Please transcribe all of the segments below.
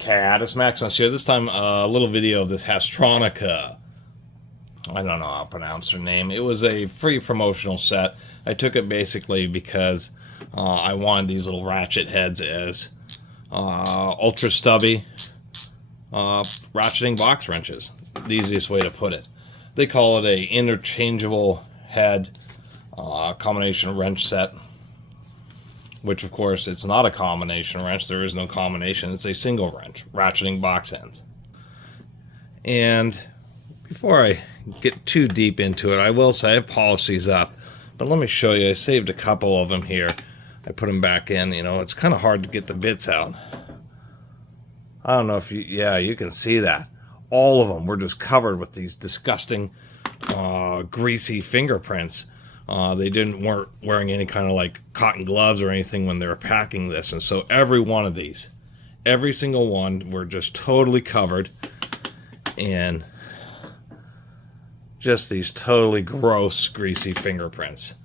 Catus, Maximus here. This time a little video of this Haisstronica. I don't know how to pronounce her name. It was a free promotional set. I took it basically because I wanted these little ratchet heads as ultra stubby ratcheting box wrenches. The easiest way to put it. They call it a interchangeable head combination wrench set. Which, of course, it's not a combination wrench. There is no combination. It's a single wrench, ratcheting box ends. And before I get too deep into it, I will say I have policies up. But let me show you. I saved a couple of them here. I put them back in. You know, it's kind of hard to get the bits out. I don't know if you... Yeah, you can see that. All of them were just covered with these disgusting, greasy fingerprints. They weren't wearing any kind of like cotton gloves or anything when they were packing this, and so every one of these, every single one, were just totally covered in just these totally gross, greasy fingerprints.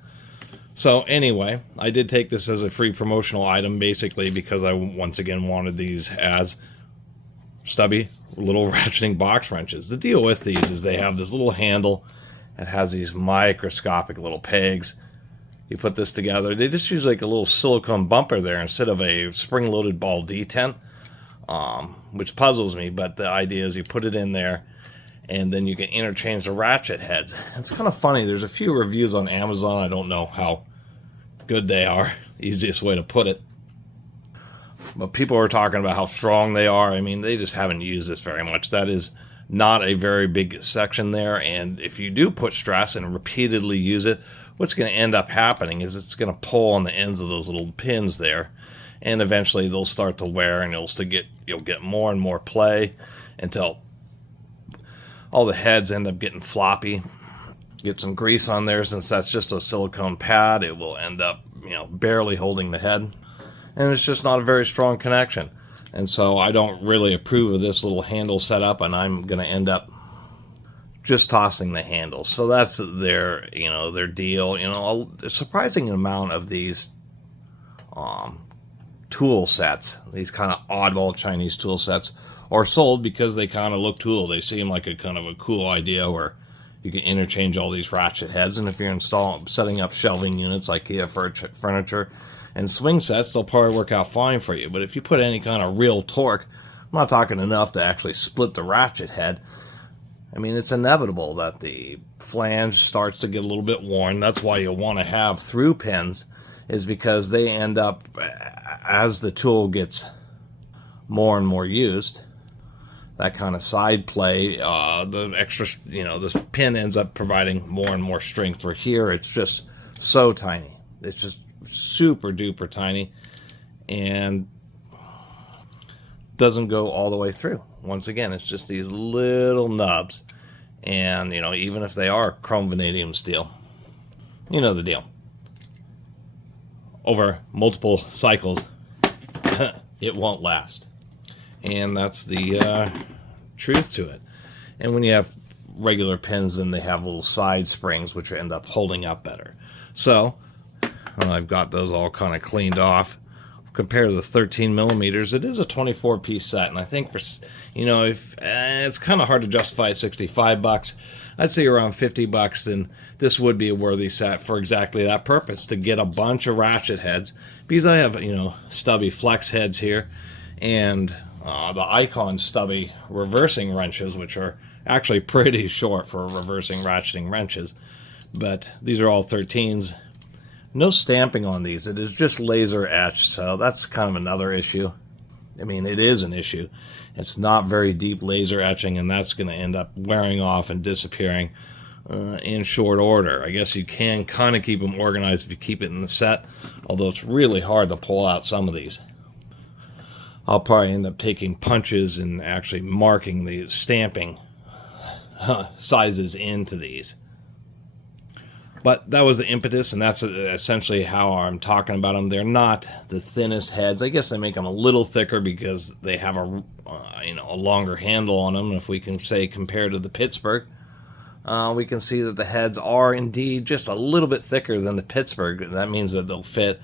So anyway, I did take this as a free promotional item basically because I once again wanted these as stubby little ratcheting box wrenches. The deal with these is they have this little handle. It has these microscopic little pegs. You put this together. They just use like a little silicone bumper there instead of a spring-loaded ball detent, which puzzles me. But the idea is you put it in there, and then you can interchange the ratchet heads. It's kind of funny. There's a few reviews on Amazon. I don't know how good they are. Easiest way to put it. But people are talking about how strong they are. I mean, they just haven't used this very much. That is not a very big section there, and if you do put stress and repeatedly use it, what's going to end up happening is it's going to pull on the ends of those little pins there, and eventually they'll start to wear, and you'll get more and more play until all the heads end up getting floppy. Get some grease on there. Since that's just a silicone pad, it will end up, barely holding the head, and it's just not a very strong connection. And so I don't really approve of this little handle setup, and I'm going to end up just tossing the handles. So that's their deal. A surprising amount of these tool sets, these kind of oddball Chinese tool sets, are sold because they kind of look cool. They seem like a kind of a cool idea where you can interchange all these ratchet heads, and if you're setting up shelving units like IKEA furniture and swing sets, they'll probably work out fine for you. But if you put any kind of real torque, I'm not talking enough to actually split the ratchet head. I mean, it's inevitable that the flange starts to get a little bit worn. That's why you want to have through pins, is because they end up, as the tool gets more and more used, that kind of side play, the extra, this pin ends up providing more and more strength. Where here, it's just so tiny. It's just super duper tiny and doesn't go all the way through. Once again, it's just these little nubs, and even if they are chrome vanadium steel, you know the deal. Over multiple cycles, it won't last, and that's the truth to it. And when you have regular pins, then they have little side springs which end up holding up better. So I've got those all kind of cleaned off. Compared to the 13 millimeters, it is a 24-piece set, and I think for if it's kind of hard to justify at $65. I'd say around $50, then this would be a worthy set for exactly that purpose, to get a bunch of ratchet heads, because I have stubby flex heads here, and the Icon stubby reversing wrenches, which are actually pretty short for reversing ratcheting wrenches, but these are all 13s. No stamping on these. It is just laser etched, so that's kind of another issue. I mean, it is an issue. It's not very deep laser etching, and that's going to end up wearing off and disappearing in short order. I guess you can kind of keep them organized if you keep it in the set, although it's really hard to pull out some of these. I'll probably end up taking punches and actually marking the stamping sizes into these. But that was the impetus, and that's essentially how I'm talking about them. They're not the thinnest heads. I guess they make them a little thicker because they have a longer handle on them. If we can say compared to the Pittsburgh, we can see that the heads are indeed just a little bit thicker than the Pittsburgh. That means that they'll fit.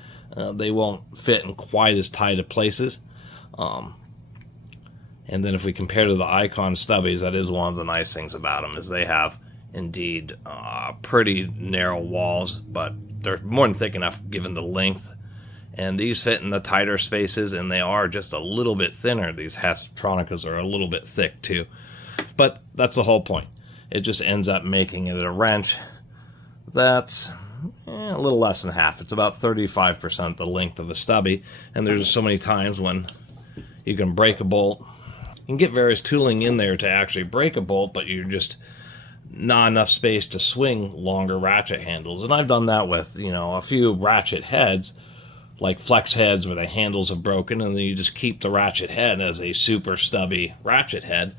They won't fit in quite as tight of places. And then if we compare to the Icon stubbies, that is one of the nice things about them, is they have indeed pretty narrow walls, but they're more than thick enough given the length. And these fit in the tighter spaces, and they are just a little bit thinner. These Haisstronicas are a little bit thick too. But that's the whole point. It just ends up making it a wrench that's a little less than half. It's about 35% the length of a stubby. And there's so many times when you can break a bolt. You can get various tooling in there to actually break a bolt, but you're just not enough space to swing longer ratchet handles. And I've done that with, you know, a few ratchet heads, like flex heads where the handles have broken, and then you just keep the ratchet head as a super stubby ratchet head.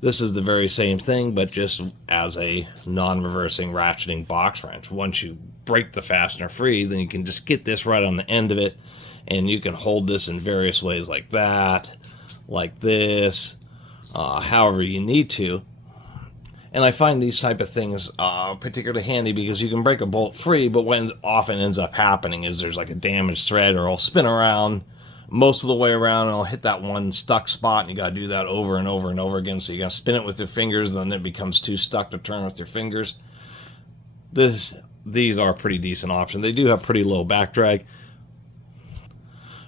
This is the very same thing, but just as a non-reversing ratcheting box wrench. Once you break the fastener free, then you can just get this right on the end of it, and you can hold this in various ways like that, like this, however you need to. And I find these type of things particularly handy because you can break a bolt free, but what often ends up happening is there's like a damaged thread, or it'll spin around most of the way around, and it'll hit that one stuck spot, and you got to do that over and over and over again. So you got to spin it with your fingers, and then it becomes too stuck to turn with your fingers. These are a pretty decent option. They do have pretty low back drag,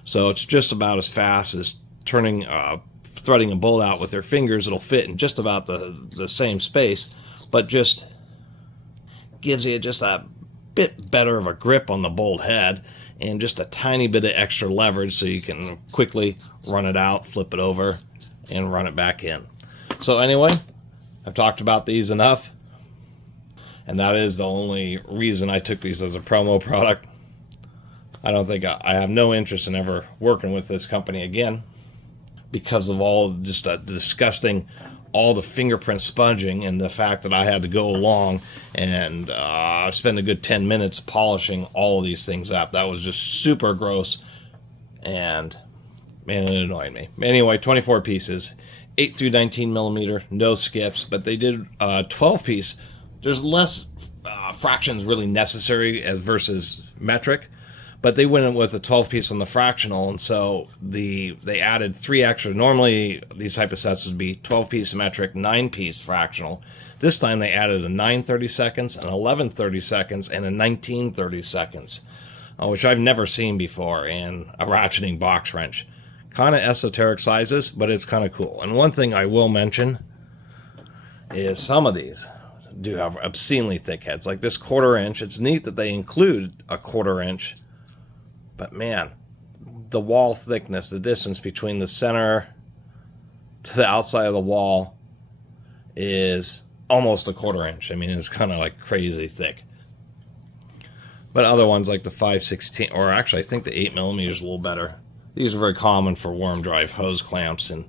so it's just about as fast as turning threading a bolt out with your fingers. It'll fit in just about the same space, but just gives you just a bit better of a grip on the bolt head, and just a tiny bit of extra leverage so you can quickly run it out, flip it over, and run it back in. So anyway, I've talked about these enough, and that is the only reason I took these as a promo product. I don't think I have no interest in ever working with this company again, because of all just disgusting, all the fingerprint sponging, and the fact that I had to go along and spend a good 10 minutes polishing all of these things up. That was just super gross, and man, it annoyed me. Anyway, 24 pieces, 8 through 19 millimeter, no skips, but they did 12 piece. There's less fractions really necessary as versus metric, but they went in with a 12 piece on the fractional, and so they added 3 extra. Normally these type of sets would be 12 piece metric, 9 piece fractional. This time they added a 9 30-seconds, an 11 30-seconds, and a 19 30-seconds, which I've never seen before in a ratcheting box wrench. Kind of esoteric sizes, but it's kind of cool. And one thing I will mention is some of these do have obscenely thick heads, like this 1/4 inch. It's neat that they include a 1/4 inch, but man, the wall thickness, the distance between the center to the outside of the wall is almost a 1/4 inch. I mean, it's kind of like crazy thick. But other ones like the 5/16, or actually I think the 8 millimeter is a little better. These are very common for worm drive hose clamps, and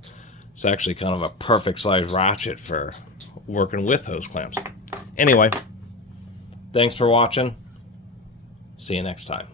it's actually kind of a perfect size ratchet for working with hose clamps. Anyway, thanks for watching. See you next time.